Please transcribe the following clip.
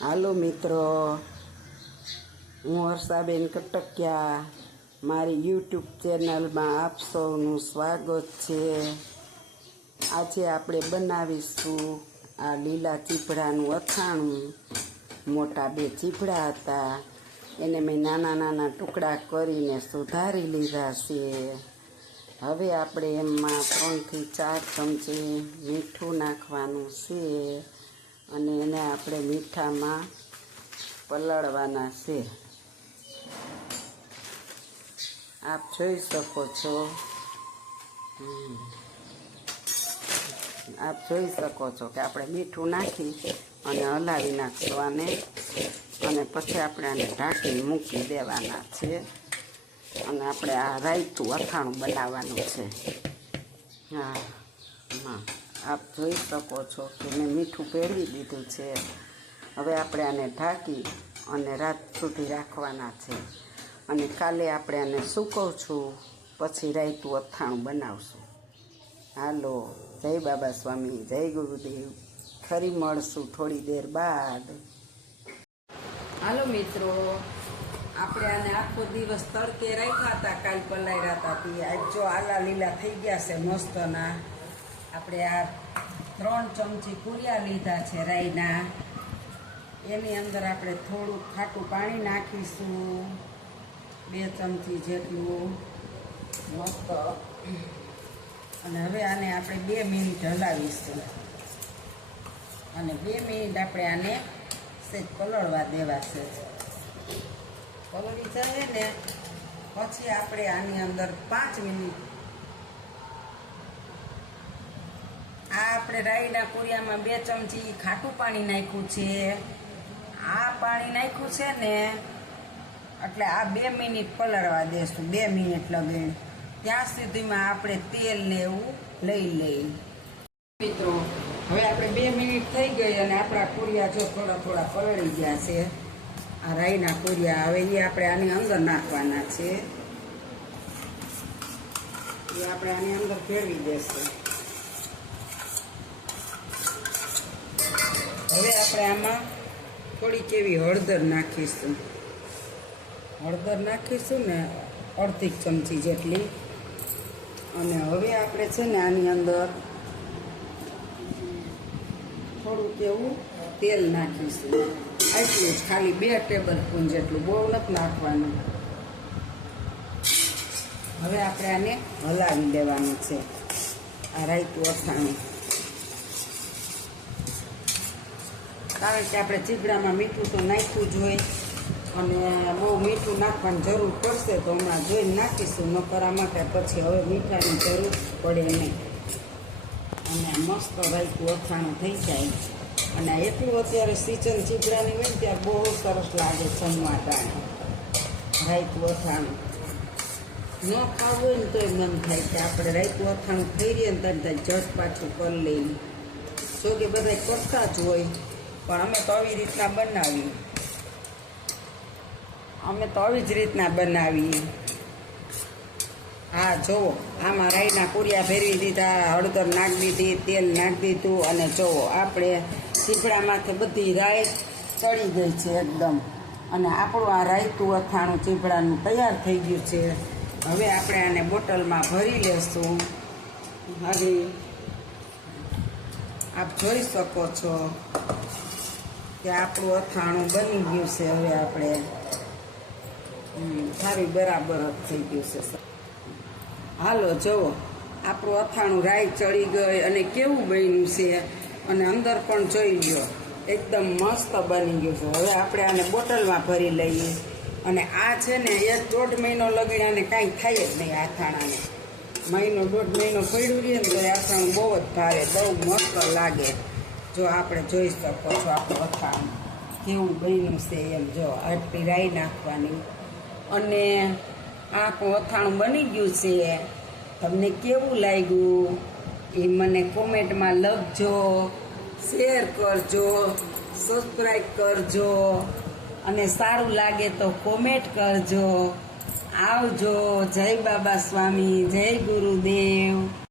હાલો મિત્રો. હું હર્ષાબેન કટકિયા. મારી યુટ્યુબ ચેનલમાં આપ સૌનું સ્વાગત છે. આજે આપણે બનાવીશું આ લીલા ચીભડાનું અથાણું. મોટા બે ચીભડા હતા. એને મેં નાના નાના ટુકડા કરીને સુધારી લીધા છે. હવે આપણે એમાં ત્રણથી ચાર ચમચી મીઠું નાખવાનું છે. અને એને આપણે મીઠામાં પલાળવાના છે. આપ જોઈ શકો છો. આપ જોઈ શકો છો કે આપણે મીઠું નાખી અને હલાવી નાખશું આને અને પછી આપણે આને ઢાંકી મૂકી દેવાના છે. અને આપણે આ રાયતું અથાણું બનાવવાનું છે. હા હા. આપ જોઈ શકો છો કે મેં મીઠું પહેરી દીધું છે. હવે આપણે આને ઢાંકી અને રાત સુધી રાખવાના છે. અને કાલે આપણે આને સૂકવશું, પછી રાયતું અથાણું બનાવશું. હાલો, જય બાબા સ્વામી, જય ગુરુદેવ. ફરી મળશું થોડી દેર બાદ. હાલો મિત્રો, આપણે આને આખો દિવસ તડકે રાખ્યા હતા, કાલ પલાયરા હતા. આજ જો આલા લીલા થઈ ગયા છે મસ્તના. આપણે આ ત્રણ ચમચી કુરિયા લીધા છે રાઈના. એની અંદર આપણે થોડું ખાટું પાણી નાખીશું. બે ચમચી જેટલું. મસ્ત. અને હવે આને આપણે બે મિનિટ હલાવીશું. અને બે મિનિટ આપણે આને સેજ પલળવા દેવા છે. પલળી જાય ને, પછી આપણે આની અંદર પાંચ મિનિટ આ આપણે રાઈના કોરિયામાં બે ચમચી ખાટું પાણી નાખ્યું છે. આ પાણી નાખ્યું છે ને, એટલે આ બે મિનિટ પલળવા દેશું, બે મિનિટ લગીને. ત્યાં સુધીમાં આપણે તેલ લેવું લઈ લઈ. મિત્રો, હવે આપણે બે મિનિટ થઈ ગઈ અને આપણા કોરિયા જો થોડા થોડા પલળી ગયા છે. આ રાઈના કોરિયા, હવે એ આપણે આની અંદર નાખવાના છે. એ આપણે આની અંદર ફેરવી દેશું હવે આપણે આમાં થોડીક એવી હળદર નાખીશું. હળદર નાખીશું ને અડધી ચમચી જેટલી. અને હવે આપણે છે ને આની અંદર થોડુંક એવું તેલ નાખીશું. આટલું જ, ખાલી બે ટેબલ સ્પૂન જેટલું, બહુ નથી નાખવાનું. હવે આપણે આને હલાવી દેવાનું છે. આ રાયતું અથાણું. કારણ કે આપણે ચીગડામાં મીઠું તો નાખ્યું જ હોય અને બહુ મીઠું નાખવાની જરૂર પડશે તો હમણાં જોઈને નાખીશું. નકર આમાં કે પછી હવે મીઠાની જરૂર પડે નહીં. અને મસ્ત રાયતું અથાણું થઈ જાય. અને એટલું અત્યારે સિઝન ચીગડાની હોય ત્યારે બહુ સરસ લાગે જમવા દાણે રાયતું અથાણું. ન ખાવું હોય ને તોય મન થાય કે આપણે રાયતું અથાણું થઈ રહીએ ને ત્યારે જટ પાછું કરી લઈએ. જો કે બધા કરતા જ હોય. પણ અમે તો આવી રીતના બનાવીએ. અમે તો આવી જ રીતના બનાવીએ. હા, જુઓ, આમાં રાઈના કુરિયા ફેરવી દીધા, હળદર નાખી દીધી, તેલ નાખી દીધું અને જુઓ, આપણે ચીપડામાંથી બધી રાઈ ચડી ગઈ છે એકદમ. અને આપણું આ રાયતું અથાણું ચીપડાનું તૈયાર થઈ ગયું છે. હવે આપણે આને બોટલમાં ભરી લેશું. હવે આપ જોઈ શકો છો. કે આપણું અથાણું બની ગયું છે હવે આપણે. સારું બરાબર જ થઈ ગયું છે. હાલો, જુઓ. આપણું અથાણું રાઈ ચડી ગઈ અને કેવું બન્યું છે? અને અંદર પણ જોઈ લ્યો, એકદમ મસ્ત બની ગયું છે. હવે આપણે આને બોટલમાં ભરી લઈએ. અને આ છે ને એક દોઢ મહિનો લગી આને કાંઈ થાય જ નહીં અથાણાને મહિનો દોઢ મહિનો પડ્યું રહે ને તો અથાણું બહુ જ ભારે, બહુ મસ્ત લાગે. જો આપણે જોઈ શકો છો આપણું અથાણું. કેવું બન્યું છે એમ જો આટલી રાઈ નાખવાની. અને આખું અથાણું બની ગયું છે. તમને કેવું લાગ્યું? એ મને કોમેન્ટમાં લખજો, શેર કરજો સબસ્ક્રાઈબ કરજો, અને સારું લાગે તો કોમેન્ટ કરજો. આવજો. જય બાબા સ્વામી, જય ગુરુદેવ.